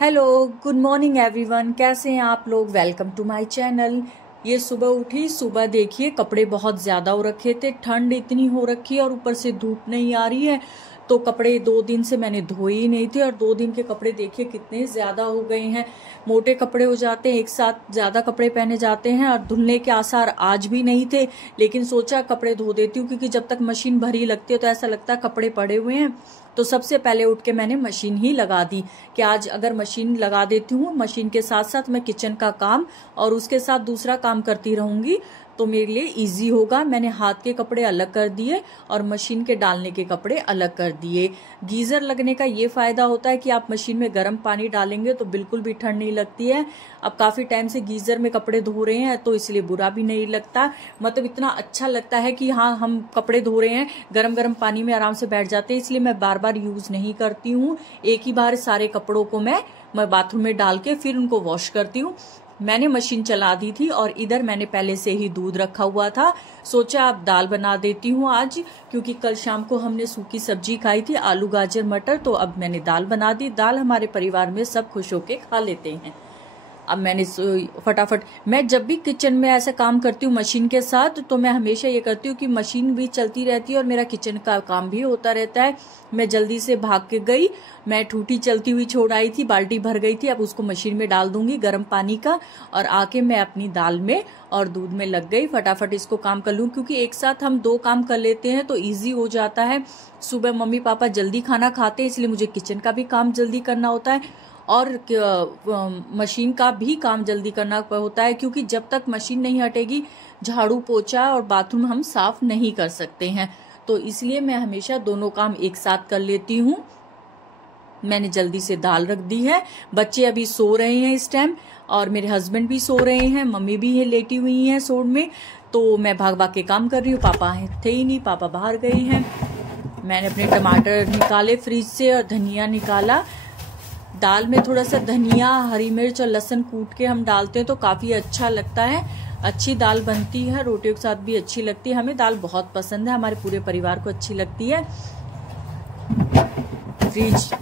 Hello, good morning everyone. कैसे हैं आप लोग? Welcome to my channel. ये सुबह उठी, सुबह देखिए कपड़े बहुत ज़्यादा हो रखे थे, ठंड इतनी हो रखी है और ऊपर से धूप नहीं आ रही है, तो कपड़े 2 दिन से मैंने धोए ही नहीं थे और 2 दिन के कपड़े देखिए कितने ज़्यादा हो गए हैं। मोटे कपड़े हो जाते हैं, एक साथ ज़्यादा कपड़े पहने जाते हैं और धुलने के आसार आज भी नहीं थे, लेकिन सोचा कपड़े धो देती हूँ क्योंकि जब तक मशीन भरी लगती है तो ऐसा लगता है कपड़े पड़े हुए हैं। तो सबसे पहले उठ के मैंने मशीन ही लगा दी कि आज अगर मशीन लगा देती हूँ, मशीन के साथ साथ मैं किचन का काम और उसके साथ दूसरा काम करती रहूंगी तो मेरे लिए इजी होगा। मैंने हाथ के कपड़े अलग कर दिए और मशीन के डालने के कपड़े अलग कर दिए। गीजर लगने का ये फायदा होता है कि आप मशीन में गर्म पानी डालेंगे तो बिल्कुल भी ठंड नहीं लगती है। अब काफी टाइम से गीजर में कपड़े धो रहे हैं तो इसलिए बुरा भी नहीं लगता, मतलब इतना अच्छा लगता है कि हाँ हम कपड़े धो रहे हैं, गरम गरम पानी में आराम से बैठ जाते हैं, इसलिए मैं बार बार यूज नहीं करती हूँ। एक ही बार सारे कपड़ों को मैं बाथरूम में डाल के फिर उनको वॉश करती हूँ। मैंने मशीन चला दी थी और इधर मैंने पहले से ही दूध रखा हुआ था। सोचा अब दाल बना देती हूँ आज, क्योंकि कल शाम को हमने सूखी सब्जी खाई थी, आलू गाजर मटर, तो अब मैंने दाल बना दी। दाल हमारे परिवार में सब खुश होके खा लेते हैं। अब मैंने फटाफट, मैं जब भी किचन में ऐसा काम करती हूँ मशीन के साथ तो मैं हमेशा ये करती हूँ कि मशीन भी चलती रहती है और मेरा किचन का काम भी होता रहता है। मैं जल्दी से भाग के गई, मैं ठूठी चलती हुई छोड़ आई थी, बाल्टी भर गई थी, अब उसको मशीन में डाल दूंगी गर्म पानी का और आके मैं अपनी दाल में और दूध में लग गई। फटाफट इसको काम कर लूँ क्योंकि एक साथ हम 2 काम कर लेते हैं तो ईजी हो जाता है। सुबह मम्मी पापा जल्दी खाना खाते हैं इसलिए मुझे किचन का भी काम जल्दी करना होता है और मशीन का भी काम जल्दी करना होता है, क्योंकि जब तक मशीन नहीं हटेगी झाड़ू पोछा और बाथरूम हम साफ नहीं कर सकते हैं। तो इसलिए मैं हमेशा दोनों काम एक साथ कर लेती हूँ। मैंने जल्दी से दाल रख दी है। बच्चे अभी सो रहे हैं इस टाइम और मेरे हस्बैंड भी सो रहे हैं, मम्मी भी है लेटी हुई हैं सोड में, तो मैं भाग भाग के काम कर रही हूँ। पापा थे ही नहीं, पापा बाहर गए हैं। मैंने अपने टमाटर निकाले फ्रिज से और धनिया निकाला। दाल में थोड़ा सा धनिया, हरी मिर्च और लहसुन कूट के हम डालते हैं तो काफ़ी अच्छा लगता है, अच्छी दाल बनती है, रोटियों के साथ भी अच्छी लगती है। हमें दाल बहुत पसंद है, हमारे पूरे परिवार को अच्छी लगती है।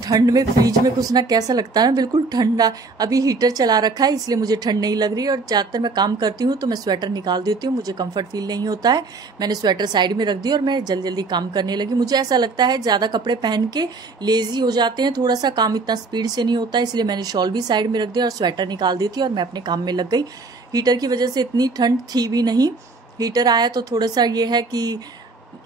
ठंड में फ्रिज में घुसना कैसा लगता है, बिल्कुल ठंडा। अभी हीटर चला रखा है इसलिए मुझे ठंड नहीं लग रही है और ज़्यादातर मैं काम करती हूँ तो मैं स्वेटर निकाल देती हूँ, मुझे कंफर्ट फील नहीं होता है। मैंने स्वेटर साइड में रख दी और मैं जल्दी जल्दी काम करने लगी। मुझे ऐसा लगता है ज़्यादा कपड़े पहन के लेजी हो जाते हैं, थोड़ा सा काम इतना स्पीड से नहीं होता है, इसलिए मैंने शॉल भी साइड में रख दिया और स्वेटर निकाल दी थी और मैं अपने काम में लग गई। हीटर की वजह से इतनी ठंड थी भी नहीं, हीटर आया तो थोड़ा सा ये है कि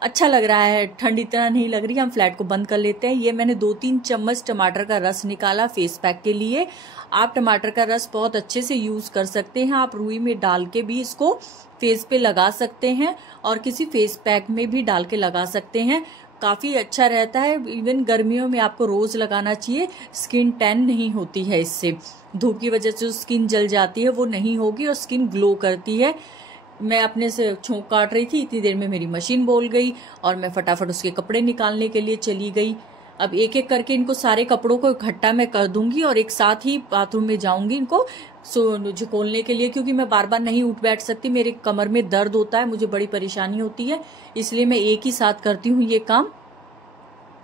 अच्छा लग रहा है, ठंड इतना नहीं लग रही। हम फ्लैट को बंद कर लेते हैं। ये मैंने 2-3 चम्मच टमाटर का रस निकाला फेस पैक के लिए। आप टमाटर का रस बहुत अच्छे से यूज कर सकते हैं, आप रुई में डाल के भी इसको फेस पे लगा सकते हैं और किसी फेस पैक में भी डाल के लगा सकते हैं, काफी अच्छा रहता है। इवन गर्मियों में आपको रोज लगाना चाहिए, स्किन टैन नहीं होती है इससे, धूप की वजह से जो स्किन जल जाती है वो नहीं होगी और स्किन ग्लो करती है। मैं अपने से छोंक काट रही थी, इतनी देर में मेरी मशीन बोल गई और मैं फटाफट उसके कपड़े निकालने के लिए चली गई। अब एक एक करके इनको सारे कपड़ों को इकट्ठा मैं कर दूंगी और एक साथ ही बाथरूम में जाऊंगी इनको झकोलने के लिए, क्योंकि मैं बार बार नहीं उठ बैठ सकती, मेरे कमर में दर्द होता है, मुझे बड़ी परेशानी होती है, इसलिए मैं एक ही साथ करती हूँ ये काम।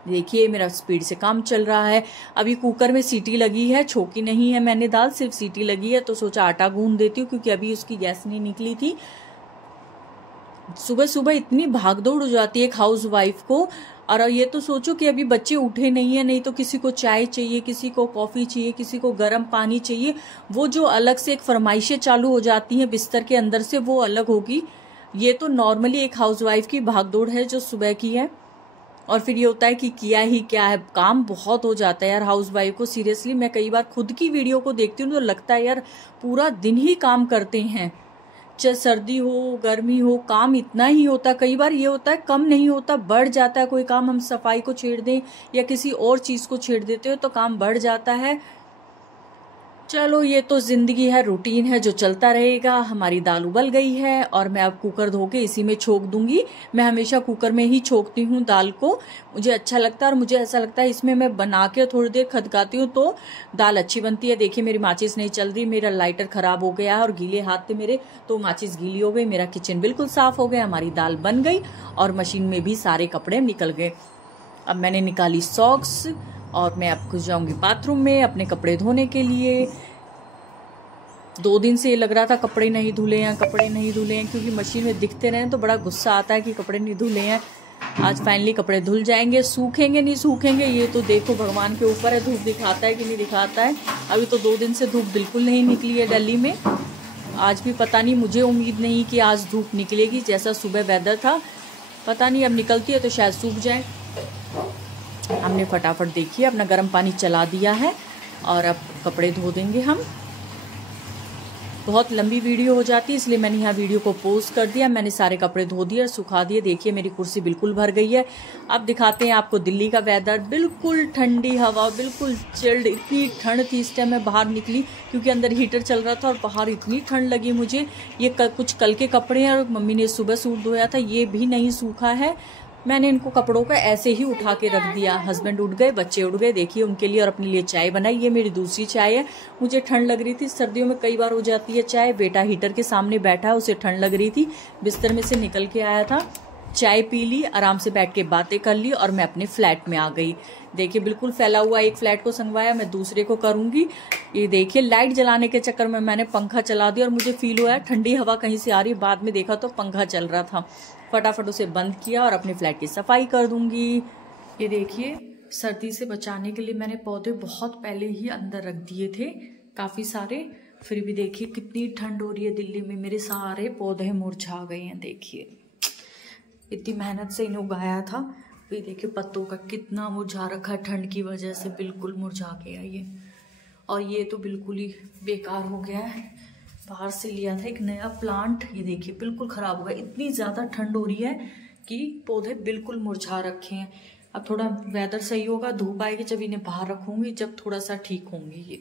देखिए मेरा स्पीड से काम चल रहा है। अभी कुकर में सीटी लगी है, छोकी नहीं है मैंने दाल, सिर्फ सीटी लगी है, तो सोचा आटा गूंद देती हूँ क्योंकि अभी उसकी गैस नहीं निकली थी। सुबह सुबह इतनी भागदौड़ हो जाती है एक हाउस वाइफ को, और ये तो सोचो कि अभी बच्चे उठे नहीं है, नहीं तो किसी को चाय चाहिए, किसी को कॉफी चाहिए, किसी को गर्म पानी चाहिए, वो जो अलग से एक फरमाइशें चालू हो जाती हैं बिस्तर के अंदर से, वो अलग होगी। ये तो नॉर्मली एक हाउस वाइफ की भागदौड़ है जो सुबह की है। और फिर ये होता है कि किया ही क्या है, काम बहुत हो जाता है यार हाउस वाइफ को। सीरियसली मैं कई बार खुद की वीडियो को देखती हूँ तो लगता है यार पूरा दिन ही काम करते हैं, चाहे सर्दी हो गर्मी हो, काम इतना ही होता है। कई बार ये होता है कम नहीं होता, बढ़ जाता है। कोई काम हम सफाई को छेड़ दें या किसी और चीज को छेड़ देते हो तो काम बढ़ जाता है। चलो ये तो जिंदगी है, रूटीन है जो चलता रहेगा। हमारी दाल उबल गई है और मैं अब कुकर धो के इसी में छोक दूंगी। मैं हमेशा कुकर में ही छोकती हूँ दाल को, मुझे अच्छा लगता है और मुझे ऐसा लगता है इसमें मैं बना के थोड़ी देर खदकाती हूँ तो दाल अच्छी बनती है। देखिए मेरी माचिस नहीं चल रही, मेरा लाइटर खराब हो गया है और गीले हाथ थे मेरे तो माचिस गीली हो गई। मेरा किचन बिल्कुल साफ हो गया, हमारी दाल बन गई और मशीन में भी सारे कपड़े निकल गए। अब मैंने निकाली सॉक्स, और मैं अब घुस जाऊंगी बाथरूम में अपने कपड़े धोने के लिए। 2 दिन से ये लग रहा था कपड़े नहीं धुले हैं, कपड़े नहीं धुले हैं, क्योंकि मशीन में दिखते रहे तो बड़ा गुस्सा आता है कि कपड़े नहीं धुले हैं। आज फाइनली कपड़े धुल जाएंगे। सूखेंगे नहीं सूखेंगे ये तो देखो भगवान के ऊपर है, धूप दिखाता है कि नहीं दिखाता है। अभी तो 2 दिन से धूप बिल्कुल नहीं निकली है दिल्ली में। आज भी पता नहीं, मुझे उम्मीद नहीं कि आज धूप निकलेगी, जैसा सुबह वेदर था पता नहीं अब निकलती है तो शायद सूख जाए। हमने फटाफट देखिए अपना गर्म पानी चला दिया है और अब कपड़े धो देंगे हम। बहुत लंबी वीडियो हो जाती है इसलिए मैंने यहाँ वीडियो को पोस्ट कर दिया। मैंने सारे कपड़े धो दिए और सुखा दिए। देखिए मेरी कुर्सी बिल्कुल भर गई है। अब दिखाते हैं आपको दिल्ली का वेदर। बिल्कुल ठंडी हवा, बिल्कुल चिल्ड। इतनी ठंड थी इस टाइम मैं बाहर निकली क्योंकि अंदर हीटर चल रहा था और बाहर इतनी ठंड लगी मुझे। ये कुछ कल के कपड़े हैं और मम्मी ने सुबह सूट धोया था, ये भी नहीं सूखा है। मैंने इनको कपड़ों को ऐसे ही उठा के रख दिया। हस्बैंड उठ गए, बच्चे उठ गए, देखिए उनके लिए और अपने लिए चाय बनाई। ये मेरी दूसरी चाय है। मुझे ठंड लग रही थी, सर्दियों में कई बार हो जाती है चाय। बेटा हीटर के सामने बैठा है, उसे ठंड लग रही थी, बिस्तर में से निकल के आया था, चाय पी ली, आराम से बैठ के बातें कर ली और मैं अपने फ्लैट में आ गई। देखिए बिल्कुल फैला हुआ एक फ्लैट को संगवाया, मैं दूसरे को करूंगी। ये देखिए लाइट जलाने के चक्कर में मैंने पंखा चला दिया और मुझे फील हुआ है ठंडी हवा कहीं से आ रही। बाद में देखा तो पंखा चल रहा था, फटाफट उसे बंद किया और अपने फ्लैट की सफाई कर दूंगी। ये देखिए सर्दी से बचाने के लिए मैंने पौधे बहुत पहले ही अंदर रख दिए थे, काफी सारे। फिर भी देखिए कितनी ठंड हो रही है दिल्ली में, मेरे सारे पौधे मुरझा गए हैं। देखिए इतनी मेहनत से इन्हें उगाया था, ये देखिए पत्तों का कितना मुरझा रखा है, ठंड की वजह से बिल्कुल मुरझा गया ये। और ये तो बिल्कुल ही बेकार हो गया है। बाहर से लिया था एक नया प्लांट, ये देखिए बिल्कुल खराब हो गया। इतनी ज़्यादा ठंड हो रही है कि पौधे बिल्कुल मुरझा रखे हैं। अब थोड़ा वेदर सही होगा, धूप आएगी जब इन्हें बाहर रखूंगी, जब थोड़ा सा ठीक होंगे ये।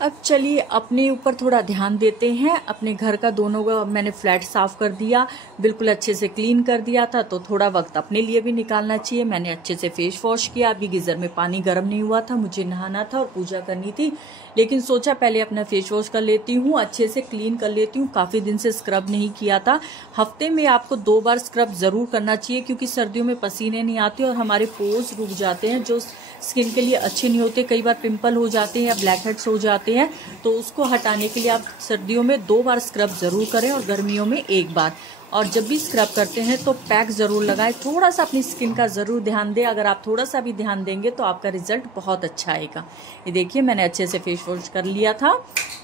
अब चलिए अपने ऊपर थोड़ा ध्यान देते हैं। अपने घर का दोनों का मैंने फ्लैट साफ कर दिया, बिल्कुल अच्छे से क्लीन कर दिया था, तो थोड़ा वक्त अपने लिए भी निकालना चाहिए। मैंने अच्छे से फेस वॉश किया। अभी गीजर में पानी गर्म नहीं हुआ था, मुझे नहाना था और पूजा करनी थी, लेकिन सोचा पहले अपना फेस वॉश कर लेती हूँ, अच्छे से क्लीन कर लेती हूँ। काफ़ी दिन से स्क्रब नहीं किया था। हफ्ते में आपको 2 बार स्क्रब ज़रूर करना चाहिए क्योंकि सर्दियों में पसीने नहीं आते और हमारे पोर्स रुक जाते हैं जो स्किन के लिए अच्छे नहीं होते। कई बार पिंपल हो जाते हैं या ब्लैक हेड्स हो जाते हैं, तो उसको हटाने के लिए आप सर्दियों में 2 बार स्क्रब ज़रूर करें और गर्मियों में 1 बार। और जब भी स्क्रब करते हैं तो पैक ज़रूर लगाएं। थोड़ा सा अपनी स्किन का ज़रूर ध्यान दें। अगर आप थोड़ा सा भी ध्यान देंगे तो आपका रिजल्ट बहुत अच्छा आएगा। ये देखिए मैंने अच्छे से फेस वॉश कर लिया था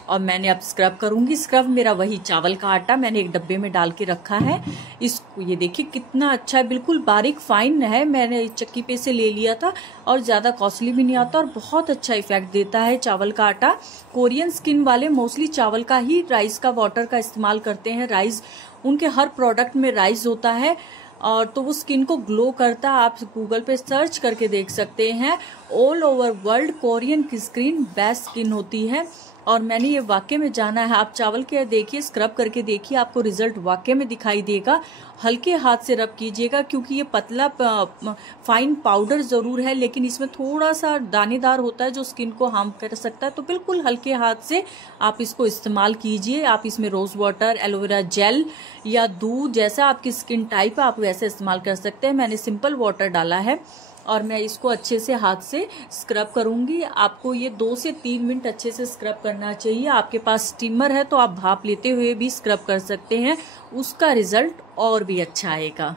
और मैंने अब स्क्रब करूंगी। स्क्रब मेरा वही चावल का आटा मैंने एक डब्बे में डाल के रखा है। इसको ये देखिए कितना अच्छा है, बिल्कुल बारीक फाइन है। मैंने चक्की पे से ले लिया था और ज़्यादा कॉस्टली भी नहीं आता और बहुत अच्छा इफेक्ट देता है चावल का आटा। कोरियन स्किन वाले मोस्टली चावल का ही, राइस का वाटर का इस्तेमाल करते हैं। राइस उनके हर प्रोडक्ट में राइस होता है और तो वो स्किन को ग्लो करता है। आप गूगल पे सर्च करके देख सकते हैं। ऑल ओवर वर्ल्ड कोरियन की स्किन बेस्ट स्किन होती है और मैंने ये वाकई में जाना है। आप चावल के देखिए, स्क्रब करके देखिए, आपको रिजल्ट वाकई में दिखाई देगा। हल्के हाथ से रब कीजिएगा क्योंकि ये पतला फाइन पाउडर ज़रूर है, लेकिन इसमें थोड़ा सा दानेदार होता है जो स्किन को हार्म कर सकता है। तो बिल्कुल हल्के हाथ से आप इसको इस्तेमाल कीजिए। आप इसमें रोज़ वाटर, एलोवेरा जेल या दूध, जैसा आपकी स्किन टाइप है आप वैसे इस्तेमाल कर सकते हैं। मैंने सिंपल वाटर डाला है और मैं इसको अच्छे से हाथ से स्क्रब करूंगी। आपको ये 2 से 3 मिनट अच्छे से स्क्रब करना चाहिए। आपके पास स्टीमर है तो आप भाप लेते हुए भी स्क्रब कर सकते हैं, उसका रिजल्ट और भी अच्छा आएगा।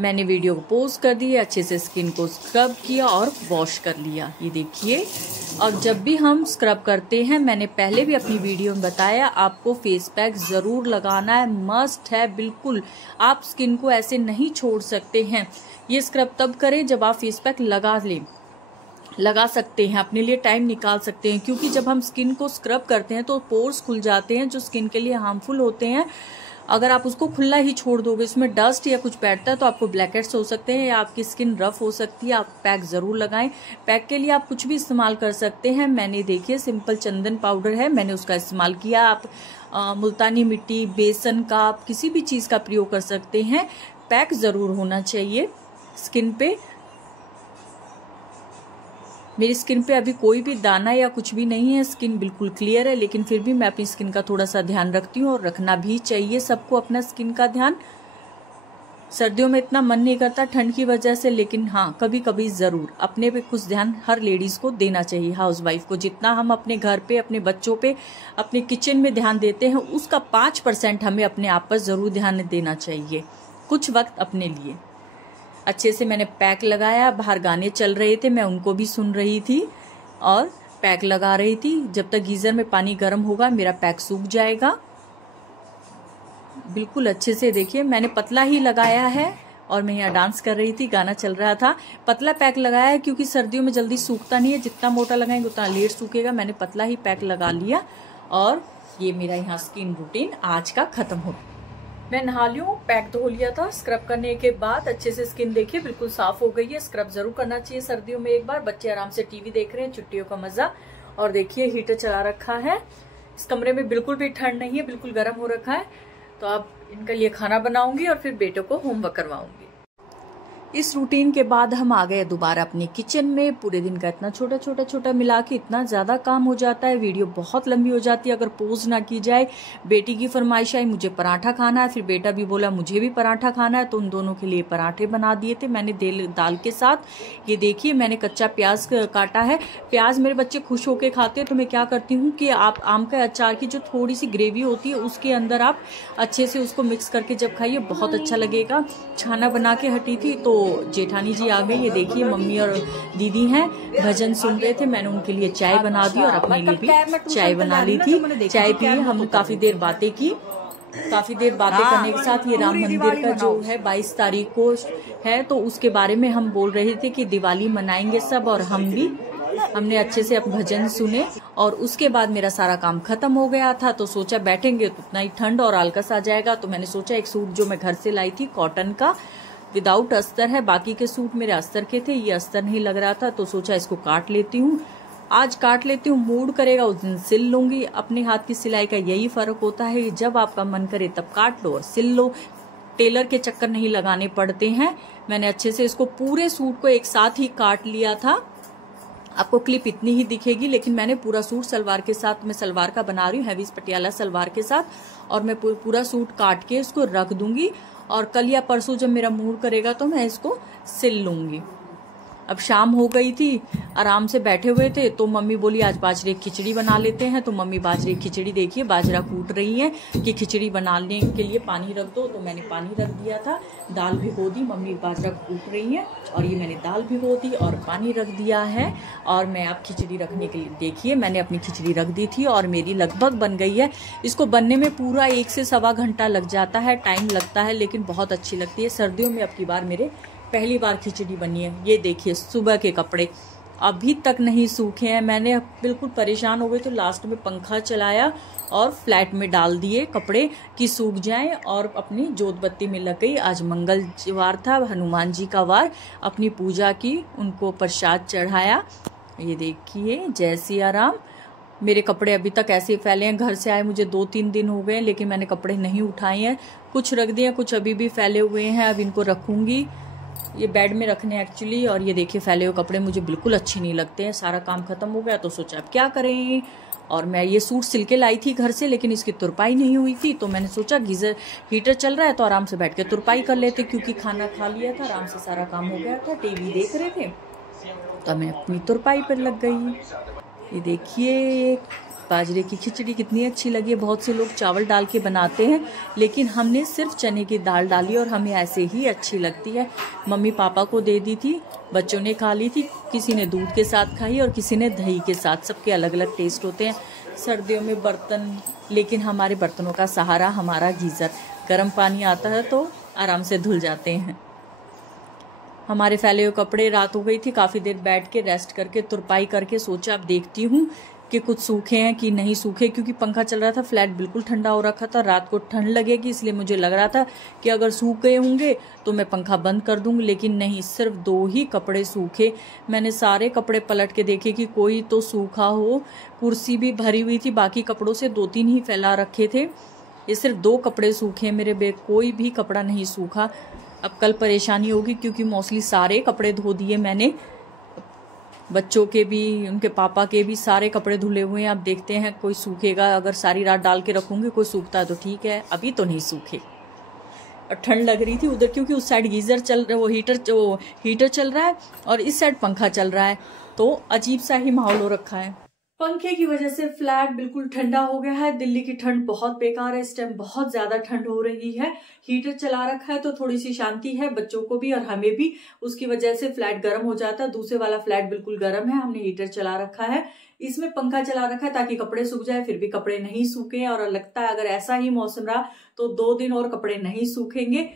मैंने वीडियो को पोस्ट कर दी, अच्छे से स्किन को स्क्रब किया और वॉश कर लिया। ये देखिए, और जब भी हम स्क्रब करते हैं, मैंने पहले भी अपनी वीडियो में बताया, आपको फेस पैक ज़रूर लगाना है, मस्ट है बिल्कुल। आप स्किन को ऐसे नहीं छोड़ सकते हैं। ये स्क्रब तब करें जब आप फेस पैक लगा सकते हैं, अपने लिए टाइम निकाल सकते हैं, क्योंकि जब हम स्किन को स्क्रब करते हैं तो पोर्स खुल जाते हैं जो स्किन के लिए हार्मफुल होते हैं। अगर आप उसको खुला ही छोड़ दोगे, इसमें डस्ट या कुछ बैठता है तो आपको ब्लैकहेड्स हो सकते हैं या आपकी स्किन रफ हो सकती है। आप पैक ज़रूर लगाएं। पैक के लिए आप कुछ भी इस्तेमाल कर सकते हैं। मैंने देखिए सिंपल चंदन पाउडर है, मैंने उसका इस्तेमाल किया। आप मुल्तानी मिट्टी, बेसन का, आप किसी भी चीज़ का प्रयोग कर सकते हैं। पैक ज़रूर होना चाहिए स्किन पे। मेरी स्किन पे अभी कोई भी दाना या कुछ भी नहीं है, स्किन बिल्कुल क्लियर है, लेकिन फिर भी मैं अपनी स्किन का थोड़ा सा ध्यान रखती हूँ और रखना भी चाहिए सबको अपना स्किन का ध्यान। सर्दियों में इतना मन नहीं करता ठंड की वजह से, लेकिन हाँ कभी कभी ज़रूर अपने पे कुछ ध्यान हर लेडीज़ को देना चाहिए। हाउसवाइफ को जितना हम अपने घर पे, अपने बच्चों पे, अपने किचन में ध्यान देते हैं, उसका 5% हमें अपने आप पर ज़रूर ध्यान देना चाहिए, कुछ वक्त अपने लिए। अच्छे से मैंने पैक लगाया, बाहर गाने चल रहे थे, मैं उनको भी सुन रही थी और पैक लगा रही थी। जब तक गीज़र में पानी गर्म होगा मेरा पैक सूख जाएगा। बिल्कुल अच्छे से देखिए, मैंने पतला ही लगाया है और मैं यहाँ डांस कर रही थी, गाना चल रहा था। पतला पैक लगाया है क्योंकि सर्दियों में जल्दी सूखता नहीं है, जितना मोटा लगाएंगे उतना लेट सूखेगा। मैंने पतला ही पैक लगा लिया और ये मेरा यहाँ स्किन रूटीन आज का खत्म हो। मैं नहा ली हूँ, पैक धो लिया था, स्क्रब करने के बाद अच्छे से स्किन देखिए बिल्कुल साफ हो गई है। स्क्रब जरूर करना चाहिए सर्दियों में एक बार। बच्चे आराम से टीवी देख रहे हैं, छुट्टियों का मजा। और देखिए हीटर चला रखा है, इस कमरे में बिल्कुल भी ठंड नहीं है, बिल्कुल गर्म हो रखा है। तो अब इनके लिए खाना बनाऊंगी और फिर बेटों को होमवर्क करवाऊंगी। इस रूटीन के बाद हम आ गए दोबारा अपने किचन में। पूरे दिन का इतना छोटा छोटा मिला के इतना ज़्यादा काम हो जाता है, वीडियो बहुत लंबी हो जाती है अगर पोज ना की जाए। बेटी की फरमाइश आई मुझे पराठा खाना है, फिर बेटा भी बोला मुझे भी पराठा खाना है, तो उन दोनों के लिए पराठे बना दिए थे मैंने दाल के साथ। ये देखिए मैंने कच्चा प्याज काटा है। प्याज मेरे बच्चे खुश होकर खाते हैं, तो मैं क्या करती हूँ कि आप आम का अचार की जो थोड़ी सी ग्रेवी होती है उसके अंदर आप अच्छे से उसको मिक्स करके जब खाइए बहुत अच्छा लगेगा। छाना बना के हटी थी तो जेठानी जी आ गई। ये देखिए मम्मी और दीदी हैं, भजन सुन रहे थे, मैंने उनके लिए चाय बना दी और अपने लिए भी चाय बना ली थी। चाय पी, हम काफी देर बातें की। काफी देर बातें करने के साथ ये राम मंदिर का जो है 22 तारीख को है, तो उसके बारे में हम बोल रहे थे कि दिवाली मनाएंगे सब, और हम भी। हमने अच्छे से अपने भजन सुने और उसके बाद मेरा सारा काम खत्म हो गया था। तो सोचा बैठेंगे तो उतना ही ठंड और आलकस आ जाएगा। तो मैंने सोचा एक सूट जो मैं घर से लाई थी कॉटन का, विदाउट अस्तर है, बाकी के सूट मेरे अस्तर के थे, ये अस्तर नहीं लग रहा था, तो सोचा इसको काट लेती हूँ। आज काट लेती हूँ, मूड करेगा उस दिन सिल लूंगी। अपने हाथ की सिलाई का यही फर्क होता है, जब आपका मन करे तब काट लो और सिल लो। टेलर के चक्कर नहीं लगाने पड़ते हैं। मैंने अच्छे से इसको पूरे सूट को एक साथ ही काट लिया था। आपको क्लिप इतनी ही दिखेगी, लेकिन मैंने पूरा सूट सलवार के साथ, मैं सलवार का बना रही हूँ हैवीज पटियाला सलवार के साथ, और मैं पूरा सूट काट के इसको रख दूंगी और कल या परसों जब मेरा मूड करेगा तो मैं इसको सिल लूंगी। अब शाम हो गई थी, आराम से बैठे हुए थे, तो मम्मी बोली आज बाजरे की खिचड़ी बना लेते हैं। तो मम्मी बाजरे की खिचड़ी देखिए बाजरा कूट रही है कि खिचड़ी बनाने के लिए पानी रख दो, तो मैंने पानी रख दिया था। दाल भिगो दी, मम्मी बाजरा कूट रही है और ये मैंने दाल भिगो दी और पानी रख दिया है। और मैं अब खिचड़ी रखने के लिए, देखिए मैंने अपनी खिचड़ी रख दी थी और मेरी लगभग बन गई है। इसको बनने में पूरा 1 से सवा घंटा लग जाता है, टाइम लगता है, लेकिन बहुत अच्छी लगती है। सर्दियों में अब की बार मेरे पहली बार खिचड़ी बनी है। ये देखिए सुबह के कपड़े अभी तक नहीं सूखे हैं। मैंने बिल्कुल परेशान हो गई तो लास्ट में पंखा चलाया और फ्लैट में डाल दिए कपड़े कि सूख जाएं, और अपनी जोत बत्ती में लग गई। आज मंगलवार था, हनुमान जी का वार, अपनी पूजा की, उनको प्रसाद चढ़ाया। ये देखिए जय सिया राम। मेरे कपड़े अभी तक ऐसे ही फैले हैं, घर से आए मुझे 2-3 दिन हो गए, लेकिन मैंने कपड़े नहीं उठाए हैं। कुछ रख दिए, कुछ अभी भी फैले हुए हैं। अब इनको रखूंगी, ये बेड में रखने एक्चुअली। और ये देखिए फैले हुए कपड़े मुझे बिल्कुल अच्छे नहीं लगते हैं। सारा काम खत्म हो गया तो सोचा अब क्या करें। और मैं ये सूट सिल के लाई थी घर से, लेकिन इसकी तुरपाई नहीं हुई थी, तो मैंने सोचा गीजर हीटर चल रहा है तो आराम से बैठ के तुरपाई कर लेते, क्योंकि खाना खा लिया था, आराम से सारा काम हो गया था, टीवी देख रहे थे, तो मैं अपनी तुरपाई पर लग गई। ये देखिए बाजरे की खिचड़ी कितनी अच्छी लगी है। बहुत से लोग चावल डाल के बनाते हैं, लेकिन हमने सिर्फ चने की दाल डाली और हमें ऐसे ही अच्छी लगती है। मम्मी पापा को दे दी थी, बच्चों ने खा ली थी, किसी ने दूध के साथ खाई और किसी ने दही के साथ। सबके अलग अलग टेस्ट होते हैं। सर्दियों में बर्तन, लेकिन हमारे बर्तनों का सहारा हमारा गीज़र, गर्म पानी आता है तो आराम से धुल जाते हैं। हमारे फैले हुए कपड़े, रात हो गई थी, काफ़ी देर बैठ के रेस्ट करके तुरपाई करके सोचा अब देखती हूँ कि कुछ सूखे हैं कि नहीं सूखे, क्योंकि पंखा चल रहा था, फ्लैट बिल्कुल ठंडा हो रखा था, रात को ठंड लगेगी, इसलिए मुझे लग रहा था कि अगर सूख गए होंगे तो मैं पंखा बंद कर दूंगी, लेकिन नहीं, सिर्फ 2 ही कपड़े सूखे। मैंने सारे कपड़े पलट के देखे कि कोई तो सूखा हो। कुर्सी भी भरी हुई थी, बाकी कपड़ों से 2-3 ही फैला रखे थे। ये सिर्फ 2 कपड़े सूखे मेरे, कोई भी कपड़ा नहीं सूखा। अब कल परेशानी होगी, क्योंकि मोस्टली सारे कपड़े धो दिए मैंने, बच्चों के भी, उनके पापा के भी सारे कपड़े धुले हुए हैं। अब देखते हैं कोई सूखेगा, अगर सारी रात डाल के रखूंगी कोई सूखता है तो ठीक है, अभी तो नहीं सूखे। ठंड लग रही थी उधर, क्योंकि उस साइड गीजर चल रहा है, वो हीटर चल रहा है और इस साइड पंखा चल रहा है, तो अजीब सा ही माहौल हो रखा है। पंखे की वजह से फ्लैट बिल्कुल ठंडा हो गया है। दिल्ली की ठंड बहुत बेकार है, इस टाइम बहुत ज्यादा ठंड हो रही है। हीटर चला रखा है तो थोड़ी सी शांति है, बच्चों को भी और हमें भी। उसकी वजह से फ्लैट गर्म हो जाता है। दूसरे वाला फ्लैट बिल्कुल गर्म है, हमने हीटर चला रखा है। इसमें पंखा चला रखा है ताकि कपड़े सूख जाए, फिर भी कपड़े नहीं सूखे और लगता है अगर ऐसा ही मौसम रहा तो 2 दिन और कपड़े नहीं सूखेंगे।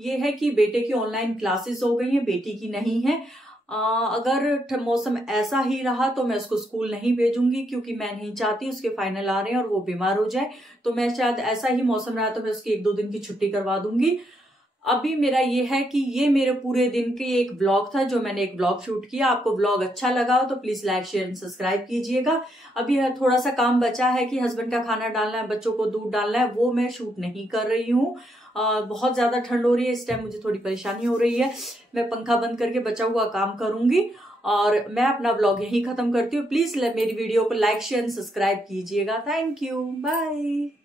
ये है कि बेटे की ऑनलाइन क्लासेस हो गई हैं, बेटी की नहीं है। अगर मौसम ऐसा ही रहा तो मैं उसको स्कूल नहीं भेजूंगी, क्योंकि मैं नहीं चाहती उसके फाइनल आ रहे हैं और वो बीमार हो जाए। तो मैं शायद ऐसा ही मौसम रहा तो मैं उसकी 1-2 दिन की छुट्टी करवा दूंगी। अभी मेरा ये है कि ये मेरे पूरे दिन के एक व्लॉग था, जो मैंने एक व्लॉग शूट किया। आपको व्लॉग अच्छा लगा हो तो please like share and subscribe कीजिएगा। अभी थोड़ा सा काम बचा है कि हस्बैंड का खाना डालना है, बच्चों को दूध डालना है, वो मैं शूट नहीं कर रही हूँ। बहुत ज्यादा ठंड हो रही है इस टाइम, मुझे थोड़ी परेशानी हो रही है। मैं पंखा बंद करके बचा हुआ काम करूंगी और मैं अपना व्लॉग यहीं खत्म करती हूँ। प्लीज मेरी वीडियो को लाइक शेयर एंड सब्सक्राइब कीजिएगा। Thank you, bye.